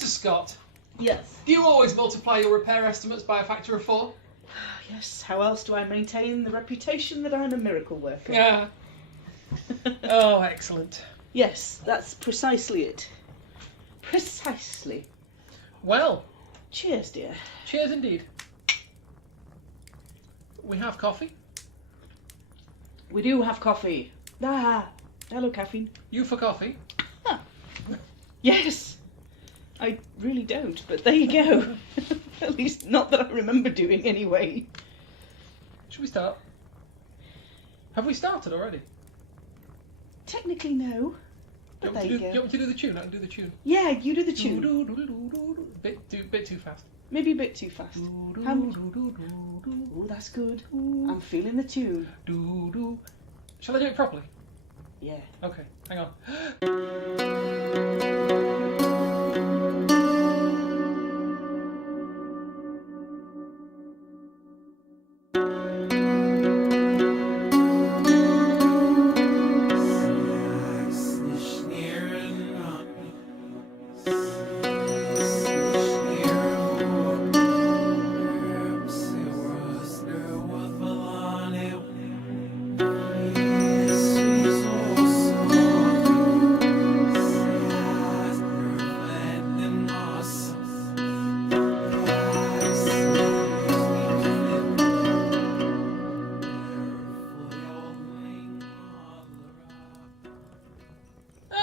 Mr. Scott, Yes. do you always multiply your repair estimates by a factor of 4? Yes, how else do I maintain the reputation that I'm a miracle worker? Yeah. Oh, excellent. Yes, that's precisely it. Precisely. Well, Cheers, dear. cheers indeed. We have coffee. We do have coffee. Ah, hello, caffeine. You for coffee. Yes. I really don't, but there you go. At least not that I remember doing anyway. Should we start? Have we started already? Technically, no. Do But you, there want you to do, go. do you want me to do the tune? I can do the tune. Yeah, you do the tune. Bit too fast. Maybe a bit too fast. Oh, that's good. I'm feeling the tune. Shall I do it properly? Yeah. Okay, hang on.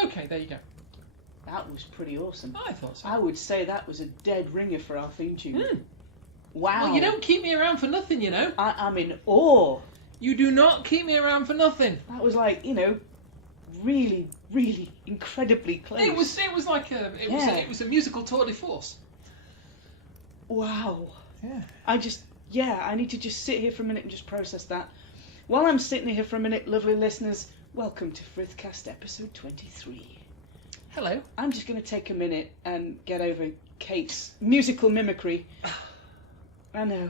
Okay, there you go. That was pretty awesome. I thought so. I would say that was a dead ringer for our theme tune. Mm. Wow. Well, you don't keep me around for nothing, you know. I'm in awe. You do not keep me around for nothing. That was like, really, really incredibly close. It was like it was a musical tour de force. Wow. Yeah. I need to just sit here for a minute and just process that. While I'm sitting here for a minute, lovely listeners, welcome to Frithcast episode 23. Hello. I'm just going to take a minute and get over Kate's musical mimicry. I know.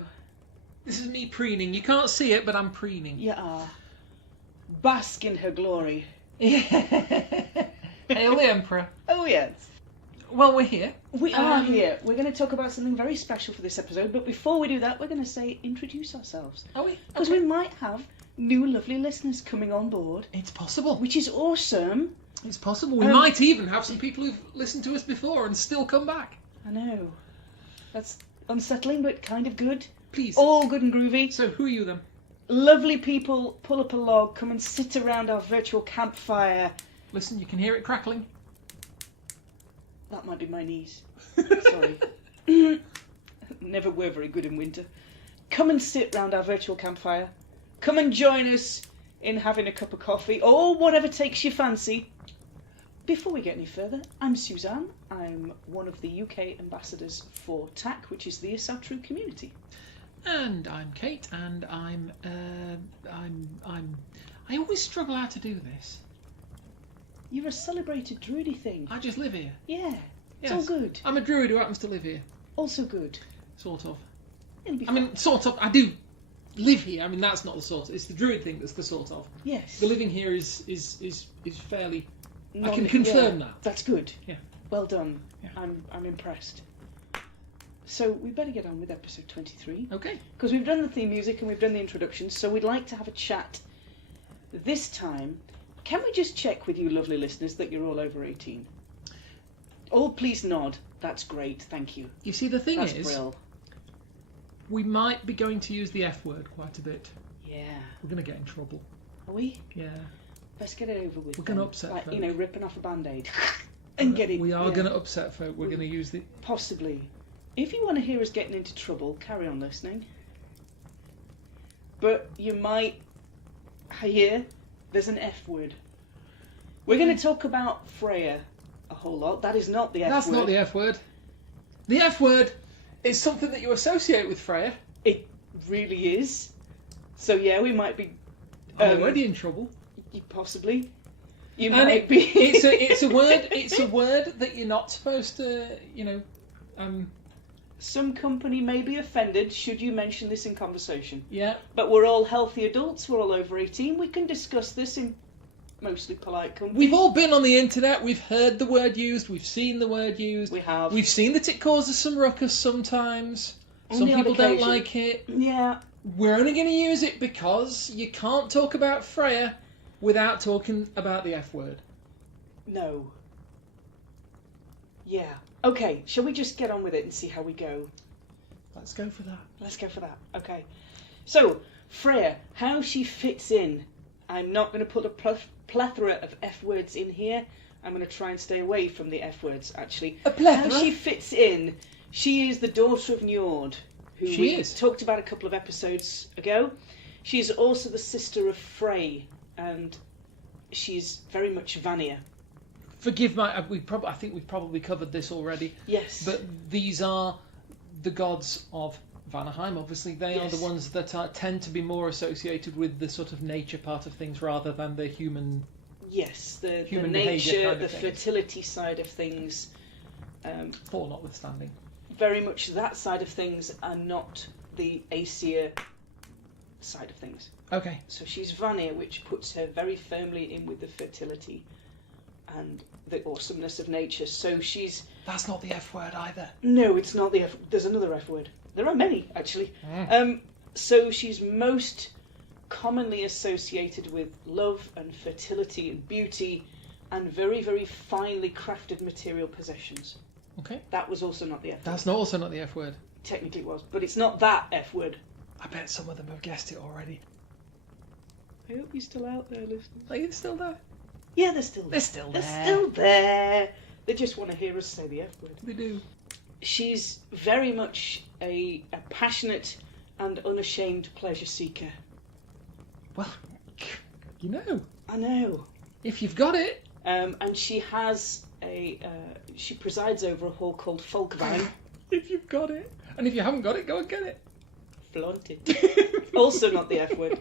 This is me preening. You can't see it, but I'm preening. You are. Bask in her glory. Hail the Emperor. Oh, yes. Well, we're here. We are here. We're going to talk about something very special for this episode, but before we do that, we're going to introduce ourselves. Are we? Because we might have new lovely listeners coming on board. It's possible. Which is awesome. It's possible. We might even have some people who've listened to us before and still come back. I know. That's unsettling, but kind of good. Please. All good and groovy. So, who are you then? Lovely people, pull up a log, come and sit around our virtual campfire. Listen, you can hear it crackling. That might be my knees. Sorry. Never were very good in winter. Come and sit round our virtual campfire. Come and join us in having a cup of coffee or whatever takes your fancy. Before we get any further, I'm Suzanne. I'm one of the UK ambassadors for TAC, which is the Isatru community. And I'm Kate, and I always struggle how to do this. You're a celebrated druidy thing. I just live here. Yeah, it's Yes. all good. I'm a druid who happens to live here. Also good. Sort of. It'll be I fine. mean, sort of. I do live here. I mean, that's not the sort of. It's the druid thing that's the sort of. Yes. The living here is fairly. I Non- can confirm yeah, that. That's good. Yeah. Well done. Yeah. I'm impressed. So we better get on with episode 23. Okay. Because we've done the theme music and we've done the introduction, so we'd like to have a chat. This time, can we just check with you lovely listeners that you're all over 18? All please nod. That's great, thank you. You see, the thing That's is, brill. we might be going to use the F word quite a bit. Yeah. We're going to get in trouble. Are we? Yeah. Let's get it over with. We're gonna then. upset like, folk. ripping off a band-aid. And get it. We are yeah. going to upset folk. We're going to use the... Possibly. If you want to hear us getting into trouble, carry on listening. But you might hear there's an F word. We're going to talk about Freya a whole lot. That is not the F word. That's not the F word. The F word is something that you associate with Freya. It really is. So yeah, we might be... I'm already in trouble. Possibly. You And might be... It's a word. It's a word that you're not supposed to, Some company may be offended should you mention this in conversation. Yeah. But we're all healthy adults, we're all over 18, we can discuss this in mostly polite company. We've all been on the internet. We've heard the word used. We've seen the word used. We have. We've seen that it causes some ruckus sometimes. On Some the odd people don't occasion. like it. Yeah. We're only going to use it because you can't talk about Freya without talking about the F word. No. Yeah. Okay, shall we just get on with it and see how we go? Let's go for that. Let's go for that. Okay. So, Freya, how she fits in. I'm not going to put a plethora of F words in here. I'm going to try and stay away from the F words, actually. A plethora? How she fits in. She is the daughter of Njord, who She we is. talked about a couple of episodes ago. She's also the sister of Frey, and she's very much Vanir. Forgive my... I think we've probably covered this already. Yes. But these are the gods of Vanaheim, obviously. They are the ones that tend to be more associated with the sort of nature part of things rather than the human... Yes, the human nature, behaviour kind the of things. fertility side of things. Thor notwithstanding. Very much that side of things, and not the Aesir side of things. Okay. So she's Vanir, which puts her very firmly in with the fertility and the awesomeness of nature. So she's... That's not the F word either. No, it's not the F... There's another F word. There are many, actually. So she's most commonly associated with love and fertility and beauty and very, very finely crafted material possessions. Okay. That was also not the F word. That's also not the F word. Technically it was, but it's not that F word. I bet some of them have guessed it already. I hope you're still out there listening. Are you still there? Yeah, they're still there. They're still there. They're still there. They just want to hear us say the F word. They do. She's very much a passionate and unashamed pleasure seeker. Well, you know. I know. If you've got it. And she has she presides over a hall called Folkvang. If you've got it. And if you haven't got it, go and get it. Flaunt it. Also not the F word.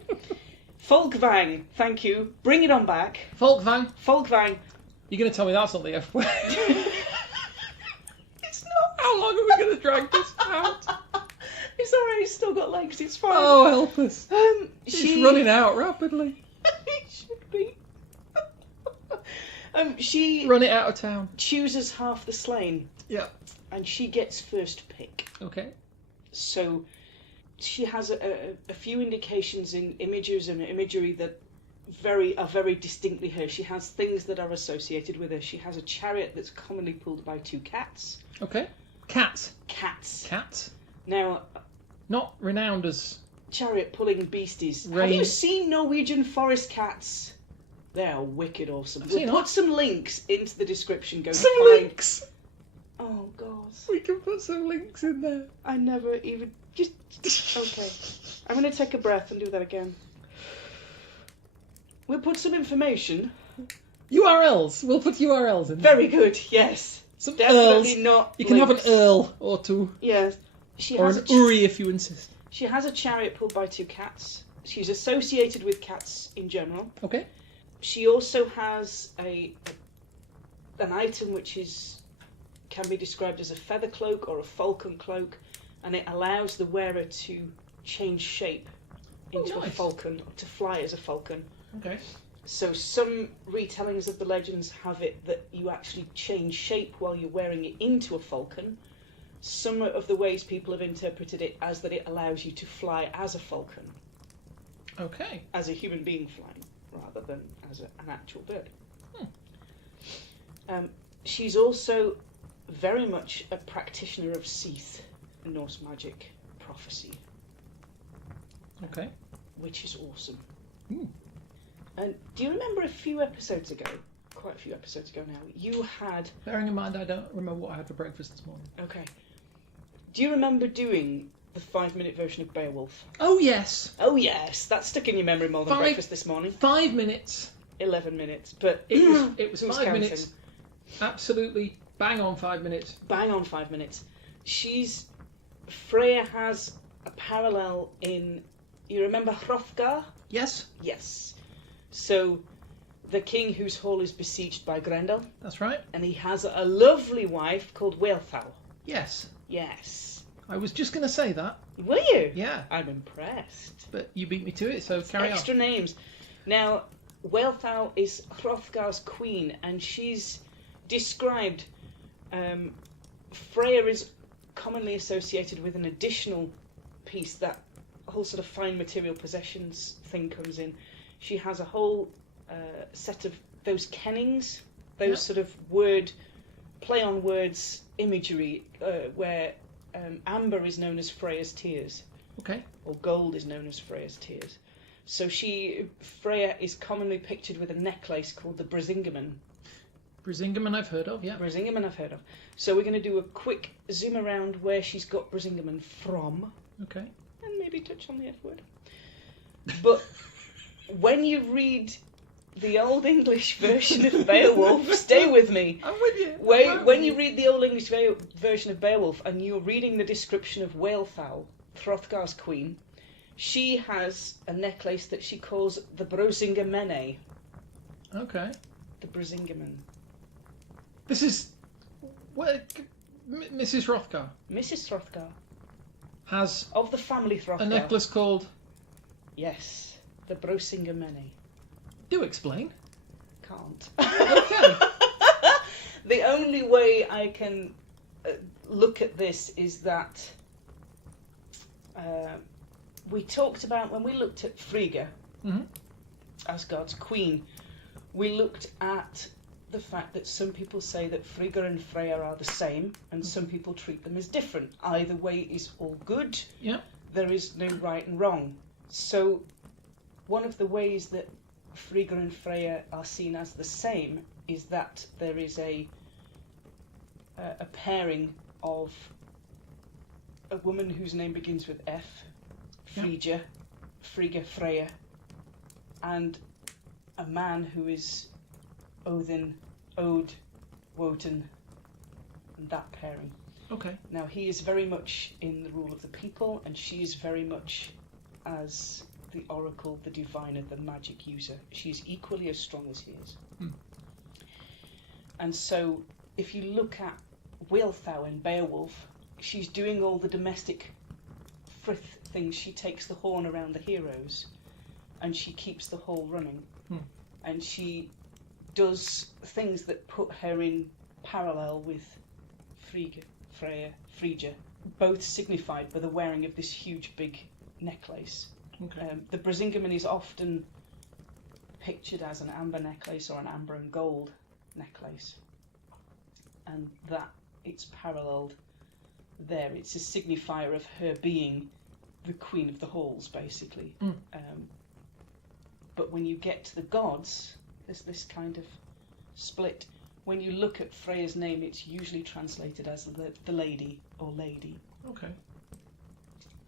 Folkvang, thank you. Bring it on back. Folkvang. Folkvang. You're going to tell me that's not the F word. It's not. How long are we going to drag this out? It's alright, it's still got legs, it's fine. Oh, help us. She's It's running out rapidly. It should be. She Run it out of town. chooses half the slain, Yeah. and she gets first pick. Okay. So she has a few indications in images and imagery that are very distinctly her. She has things that are associated with her. She has a chariot that's commonly pulled by two cats. Okay. Cats. Cats. Cats. Now, Not renowned as... chariot pulling beasties. Rain. Have you seen Norwegian forest cats? They are wicked awesome. I've We'll seen put that. some links into the description. Go Some find... links. Oh God. We can put some links in there. I never even just okay. I'm gonna take a breath and do that again. We'll put some information. URLs. We'll put URLs in there. Very good. Yes. Some Definitely earls. not. You can have an links. earl or two. Yes. She Or has an a Uri if you insist. she has a chariot pulled by two cats. She's associated with cats in general. Okay. She also has an item which can be described as a feather cloak or a falcon cloak, and it allows the wearer to change shape into a nice. falcon, to fly as a falcon. Okay. So some retellings of the legends have it that you actually change shape while you're wearing it into a falcon. Some of the ways people have interpreted it as that it allows you to fly as a falcon, Okay. as a human being flying, rather than as an actual bird. She's also very much a practitioner of Seath, Norse magic prophecy, Okay. which is awesome. Hmm. And do you remember a few episodes ago, quite a few episodes ago now, you had... Bearing in mind I don't remember what I had for breakfast this morning. Okay. Do you remember doing the 5-minute version of Beowulf? Oh, yes. Oh yes, that stuck in your memory more than breakfast this morning. 5 minutes. 11 minutes, but It was who's 5 counting? minutes. Absolutely bang on 5 minutes. Bang on 5 minutes. Freya has a parallel in... You remember Hrothgar? Yes, Yes. So, the king whose hall is besieged by Grendel, that's right. and he has a lovely wife called Wealhtheow. Yes. Yes. I was just going to say that. Were you? Yeah. I'm impressed. But you beat me to it, so carry Extra names. Now, Wealhtheow is Hrothgar's queen, and she's described. Freya is commonly associated with an additional piece, that whole sort of fine material possessions thing comes in. She has a whole set of those kennings, those sort of play on words imagery, where amber is known as Freya's tears. Okay. Or gold is known as Freya's tears. So Freya is commonly pictured with a necklace called the Brisingamen. Brisingamen I've heard of, yeah. Brisingamen I've heard of. So we're going to do a quick zoom around where she's got Brisingamen from. Okay. And maybe touch on the F word. But when you read the Old English version of Beowulf, stay with me. I'm with you. When you read the Old English version of Beowulf and you're reading the description of Wealhtheow, Hrothgar's queen, she has a necklace that she calls the Brosingamene. Okay. The Brisingamen. This is... Mrs. Hrothgar Mrs. Hrothgar. has Of the family Hrothgar. a necklace called... Yes. The Brosingamene. Do explain. Can't. Okay. The only way I can look at this is that we talked about, when we looked at Frigga, Asgard's queen, we looked at the fact that some people say that Frigga and Freya are the same, and some people treat them as different. Either way is all good. Yeah. There is no right and wrong. So one of the ways that Frigga and Freya are seen as the same is that there is a pairing of a woman whose name begins with F, Frigga, Freya, and a man who is Odin, Wotan, and that pairing. Okay. Now he is very much in the rule of the people, and she is very much as the oracle, the diviner, the magic user. She's equally as strong as he is. And so if you look at Wealhtheow in Beowulf, she's doing all the domestic frith things. She takes the horn around the heroes and she keeps the hall running. And she does things that put her in parallel with Frigga, both signified by the wearing of this huge big necklace. Okay. The Brisingamen is often pictured as an amber necklace or an amber and gold necklace, and that it's paralleled there. It's a signifier of her being the queen of the halls, basically. But when you get to the gods, there's this kind of split. When you look at Freya's name, it's usually translated as the lady or lady. Okay.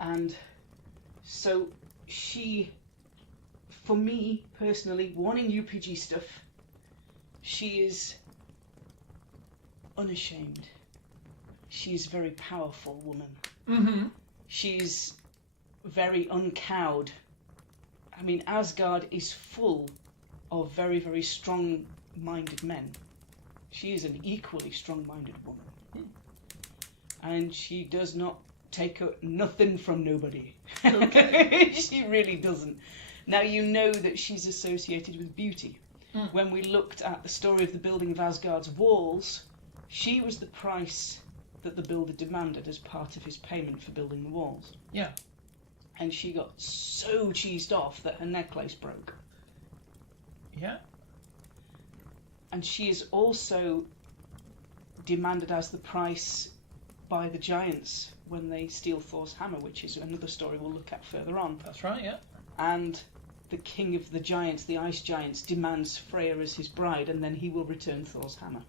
And so she, for me personally, wanting UPG stuff, she is unashamed. She's a very powerful woman. She's very uncowed. I mean, Asgard is full of very, very strong-minded men. She is an equally strong-minded woman. And she does not take nothing from nobody. Okay. She really doesn't. Now, you know that she's associated with beauty. When we looked at the story of the building of Asgard's walls, she was the price that the builder demanded as part of his payment for building the walls. Yeah. And she got so cheesed off that her necklace broke. Yeah. And she is also demanded as the price by the giants when they steal Thor's hammer, which is another story we'll look at further on. That's right, yeah. And the king of the giants, the ice giants, demands Freya as his bride, and then he will return Thor's hammer.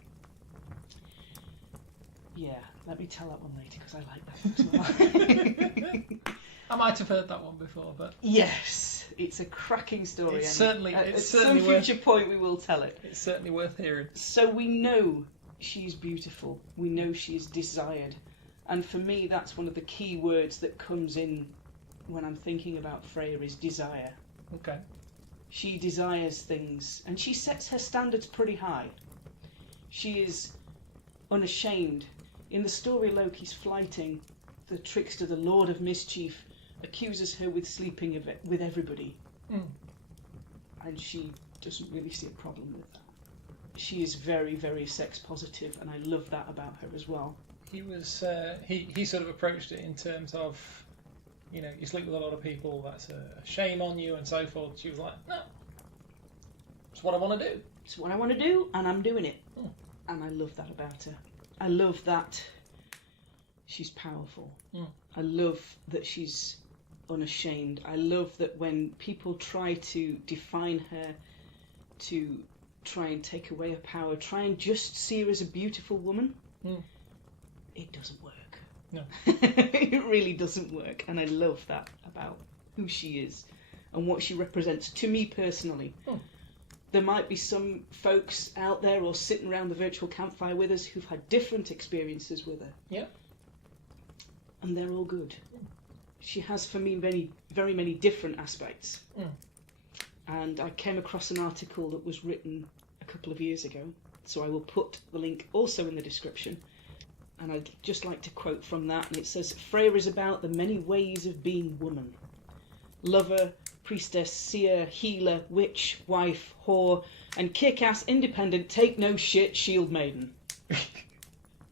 Yeah, let me tell that one later, because I like that one as well. I might have heard that one before, but... Yes, it's a cracking story. It's certainly at certainly some worth... future point we will tell it. It's certainly worth hearing. So we know she's beautiful. We know she is desired. And for me, that's one of the key words that comes in when I'm thinking about Freya is desire. Okay. She desires things, and she sets her standards pretty high. She is unashamed. In the story, Loki's flighting, the trickster, the Lord of Mischief, accuses her with sleeping with everybody. And she doesn't really see a problem with that. She is very, very sex positive, and I love that about her as well. He was he sort of approached it in terms of, you know, you sleep with a lot of people, that's a shame on you and so forth. She was like, no, it's what I want to do. It's what I want to do, and I'm doing it. And I love that about her. I love that she's powerful. I love that she's unashamed. I love that when people try to define her, to try and take away her power, try and just see her as a beautiful woman, it doesn't work. No. It really doesn't work, and I love that about who she is and what she represents to me personally. There might be some folks out there or sitting around the virtual campfire with us who've had different experiences with her. Yeah. And they're all good. She has, for me, very many different aspects. And I came across an article that was written a couple of years ago, so I will put the link also in the description. And I'd just like to quote from that, and it says, Freya is about the many ways of being woman. Lover, priestess, seer, healer, witch, wife, whore, and kick-ass, independent, take no shit, shield maiden.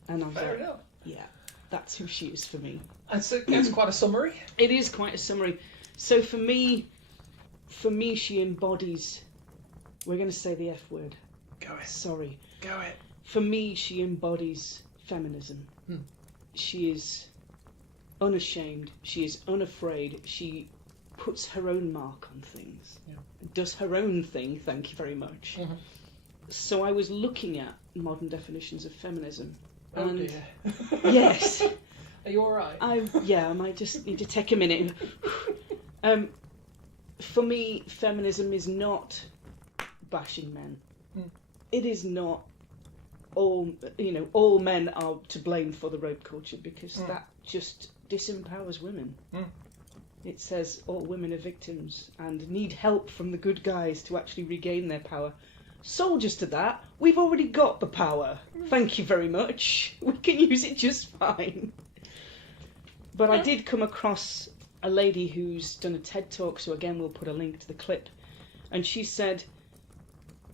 And I'm Fair enough. Yeah, that's who she is for me. And so it's quite a summary. It is quite a summary. So for me, she embodies, we're going to say the F word. Go it. Sorry. Go it. For me, she embodies feminism. She is unashamed. She is unafraid. She puts her own mark on things. Does her own thing, thank you very much. So I was looking at modern definitions of feminism. Oh dear. Yes. Are you alright? I might just need to take a minute. For me, feminism is not bashing men. It is not all men are to blame for the rape culture, because that just disempowers women. It says all women are victims and need help from the good guys to actually regain their power. Soldiers to that, we've already got the power. Thank you very much. We can use it just fine. But I did come across a lady who's done a TED Talk, so again we'll put a link to the clip, and she said,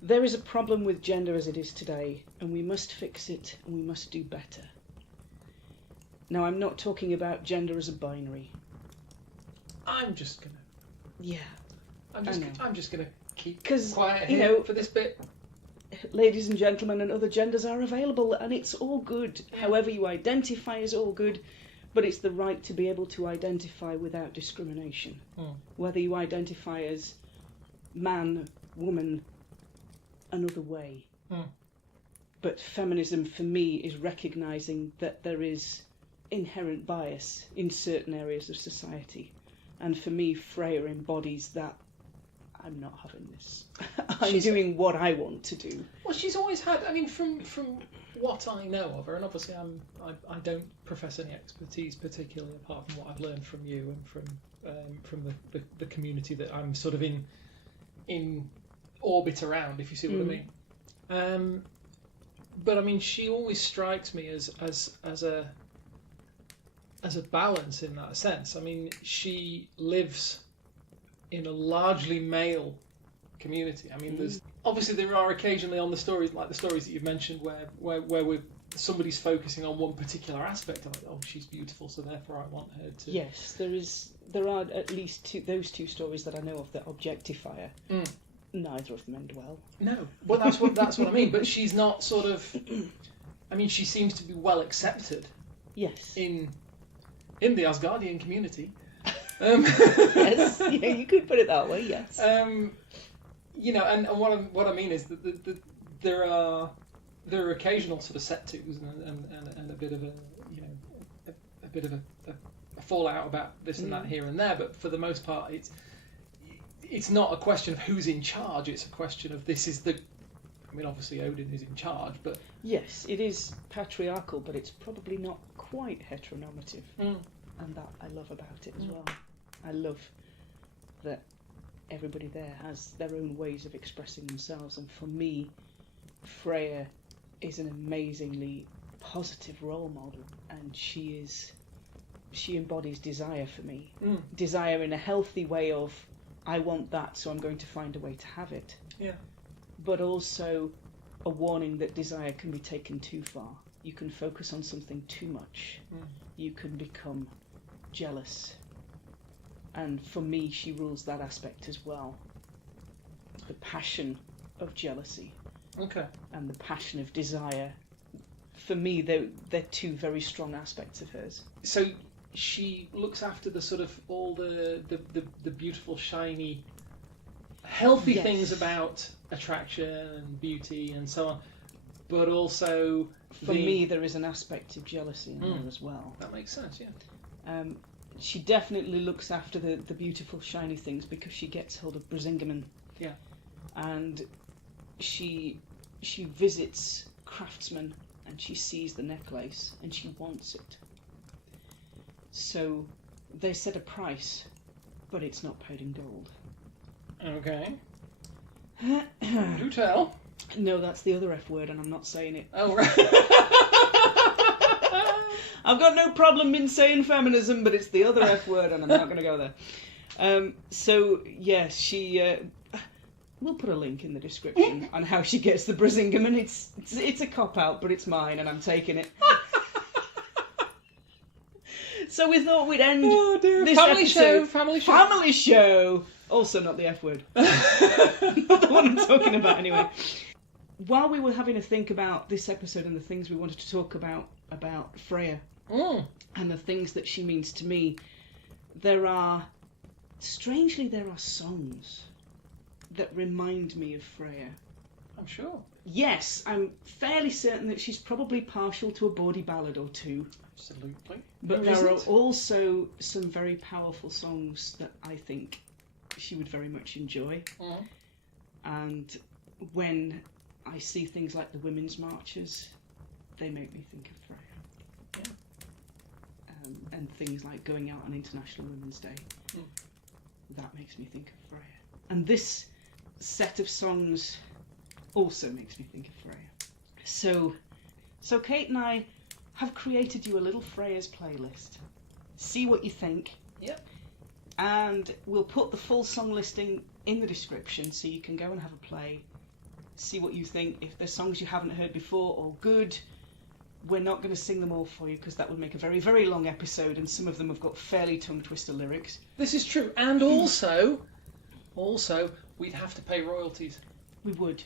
there is a problem with gender as it is today, and we must fix it, and we must do better. Now, I'm not talking about gender as a binary. I'm just gonna. Yeah. I'm just gonna keep 'Cause, quiet here for this bit. Ladies and gentlemen and other genders are available, and it's all good. However you identify is all good, but it's the right to be able to identify without discrimination. Whether you identify as man, woman, another way. But feminism for me is recognising that there is inherent bias in certain areas of society, and for me Freya embodies that. I'm not having this. I'm doing what I want to do. Well, she's always had, I mean, from what I know of her, and obviously I don't profess any expertise particularly apart from what I've learned from you and from the community that I'm sort of in orbit around, if you see what I mean. But I mean, she always strikes me as a balance in that sense. I mean, she lives in a largely male community. I mean, there are occasionally on the stories, like the stories that you've mentioned, where somebody's focusing on one particular aspect of it. Oh, she's beautiful, so therefore I want her to. Yes, there are at least those two stories that I know of that objectify her. Neither of them end well. No, well that's what I mean. But she's not sort of. I mean, she seems to be well accepted. Yes. In the Asgardian community. Yes, yeah, you could put it that way. Yes. You know, and what I mean is that there are occasional sort of set tos and a bit of a fallout about this and that here and there. But for the most part, it's not a question of who's in charge. It's a question of this is the. I mean, obviously Odin is in charge, but yes, it is patriarchal, but it's probably not quite heteronormative, and that I love about it as well. I love that everybody there has their own ways of expressing themselves, and for me, Freya is an amazingly positive role model, and she embodies desire for me. Desire in a healthy way of, I want that, so I'm going to find a way to have it. Yeah. but also a warning that desire can be taken too far. You can focus on something too much. You can become jealous. And for me, she rules that aspect as well. The passion of jealousy. Okay. And the passion of desire. For me, they're two very strong aspects of hers. So she looks after the sort of all the beautiful, shiny, healthy things about attraction and beauty and so on, but also for me there is an aspect of jealousy in her as well. That makes sense, yeah. She definitely looks after the beautiful, shiny things because she gets hold of Brisingamen. Yeah. And she visits craftsmen and she sees the necklace and she wants it. So they set a price, but it's not paid in gold. Okay. Do tell. No, that's the other F word and I'm not saying it. Oh, right. I've got no problem in saying feminism, but it's the other F word and I'm not going to go there. So, yes, she... we'll put a link in the description on how she gets the Brisingamen. It's a cop-out, but it's mine and I'm taking it. So we thought we'd end this episode... Family show! Also not the F word. Not the one I'm talking about, anyway. While we were having a think about this episode and the things we wanted to talk about Freya and the things that she means to me, there are songs that remind me of Freya. I'm sure. Yes, I'm fairly certain that she's probably partial to a bawdy ballad or two. Absolutely. But there are also some very powerful songs that I think she would very much enjoy. And when I see things like the women's marches, they make me think of Freya. Yeah. And things like going out on International Women's Day, that makes me think of Freya. And this set of songs also makes me think of Freya. So Kate and I have created you a little Freya's playlist. See what you think. Yep. And we'll put the full song listing in the description so you can go and have a play. See what you think. If there's songs you haven't heard before or good, we're not going to sing them all for you because that would make a very, very long episode and some of them have got fairly tongue-twister lyrics. This is true. And also, we'd have to pay royalties. We would.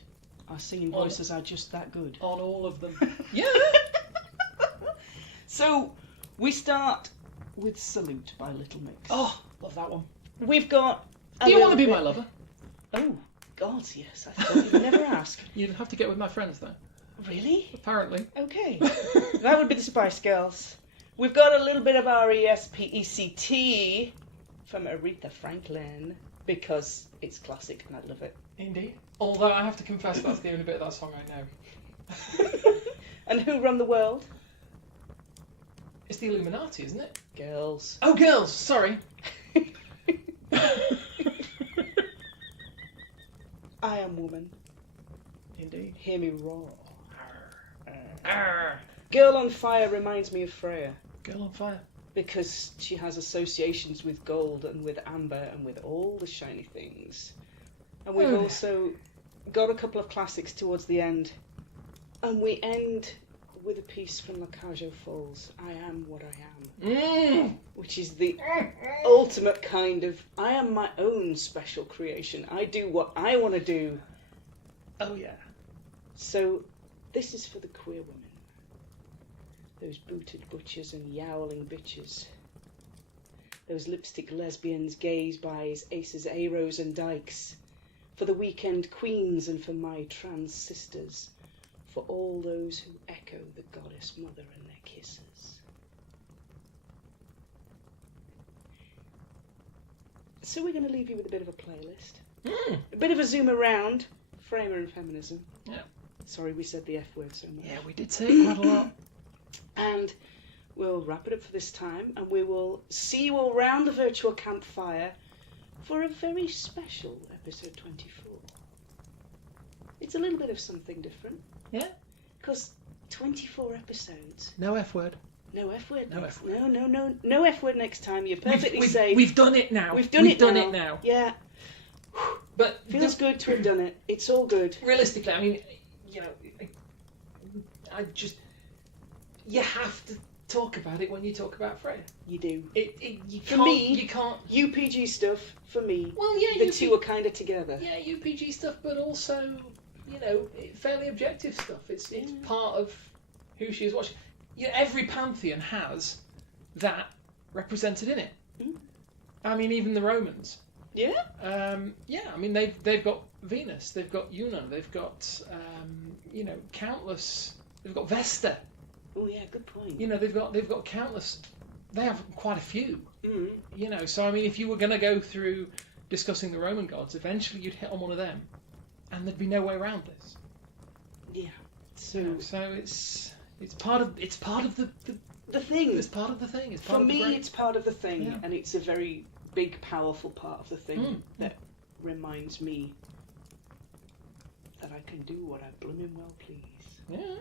Our singing voices are just that good. On all of them. Yeah! So, we start with Salute by Little Mix. Oh, love that one. We've got... Do you want to be my lover? Oh, God, yes. I thought you'd never ask. You'd have to get with my friends, though. Really? Apparently. Okay. That would be the Spice Girls. We've got a little bit of R.E.S.P.E.C.T. from Aretha Franklin, because it's classic and I love it. Indeed. Although I have to confess that's the only bit of that song I know. And Who Run the World? It's the Illuminati, isn't it? Girls. Oh, Girls! Sorry. I Am Woman. Indeed. Hear Me Roar. Girl on Fire reminds me of Freya. Girl on Fire. Because she has associations with gold and with amber and with all the shiny things. And we've also got a couple of classics towards the end. And we end with a piece from Lacajo Falls, I Am What I Am. Which is the ultimate kind of, I am my own special creation. I do what I want to do. Oh, yeah. So, this is for the queer women. Those booted butchers and yowling bitches. Those lipstick lesbians, gays, bis, aces, aros and dykes. For the weekend queens and for my trans sisters. For all those who echo the goddess mother and their kisses. So we're going to leave you with a bit of a playlist. A bit of a zoom around. Freya and feminism. Yeah. Sorry we said the F word so much. Yeah, we did say it quite a lot. And we'll wrap it up for this time, and we will see you all round the virtual campfire for a very special episode 24. It's a little bit of something different. Yeah? Because 24 episodes. No F word. No F word. No F word. No F word next time. You're perfectly safe. We've done it now. We've done it now. Yeah. But Feels good to have done it. It's all good. realistically, I mean, you have to talk about it when you talk about Freya. You do. You For can't, me, you can't. UPG stuff, for me, Well, yeah, the two are kind of together. Yeah, UPG stuff, but also, fairly objective stuff. It's part of who she is watching. Every pantheon has that represented in it. Mm. I mean, even the Romans. Yeah? I mean, they've got Venus, they've got Juno, they've got countless. They've got Vesta. Oh yeah, good point. They've got countless. They have quite a few. Mm. So I mean, if you were going to go through discussing the Roman gods, eventually you'd hit on one of them, and there'd be no way around this. Yeah. So it's part of the thing. It's part of the thing. It's part For of the me, great. it's part of the thing, Yeah. and it's a very big, powerful part of the thing Mm. that reminds me that I can do what I blooming well please. Yeah.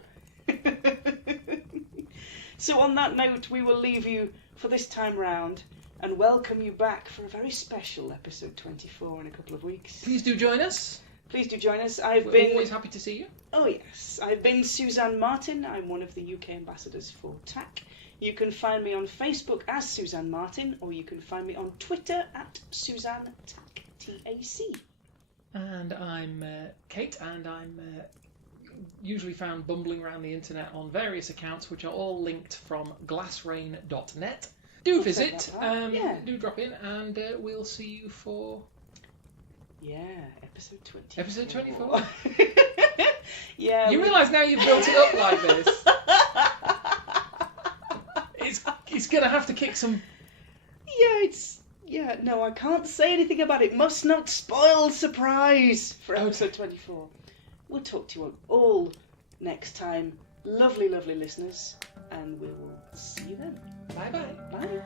So on that note, we will leave you for this time round and welcome you back for a very special episode 24 in a couple of weeks. Please do join us. Please do join us. We're always happy to see you. Oh yes, I've been Suzanne Martin. I'm one of the UK ambassadors for TAC. You can find me on Facebook as Suzanne Martin, or you can find me on Twitter at Suzanne TAC, T-A-C. And I'm Kate, and I'm usually found bumbling around the internet on various accounts, which are all linked from glassrain.net. Do visit, do drop in, and we'll see you for... Yeah, episode 24. Episode 24. Yeah. You realise now you've built it up like this. It's going to have to kick some... No, I can't say anything about it. Must not spoil surprise for episode 24. We'll talk to you all next time. Lovely, lovely listeners. And we will see you then. Bye-bye. Bye.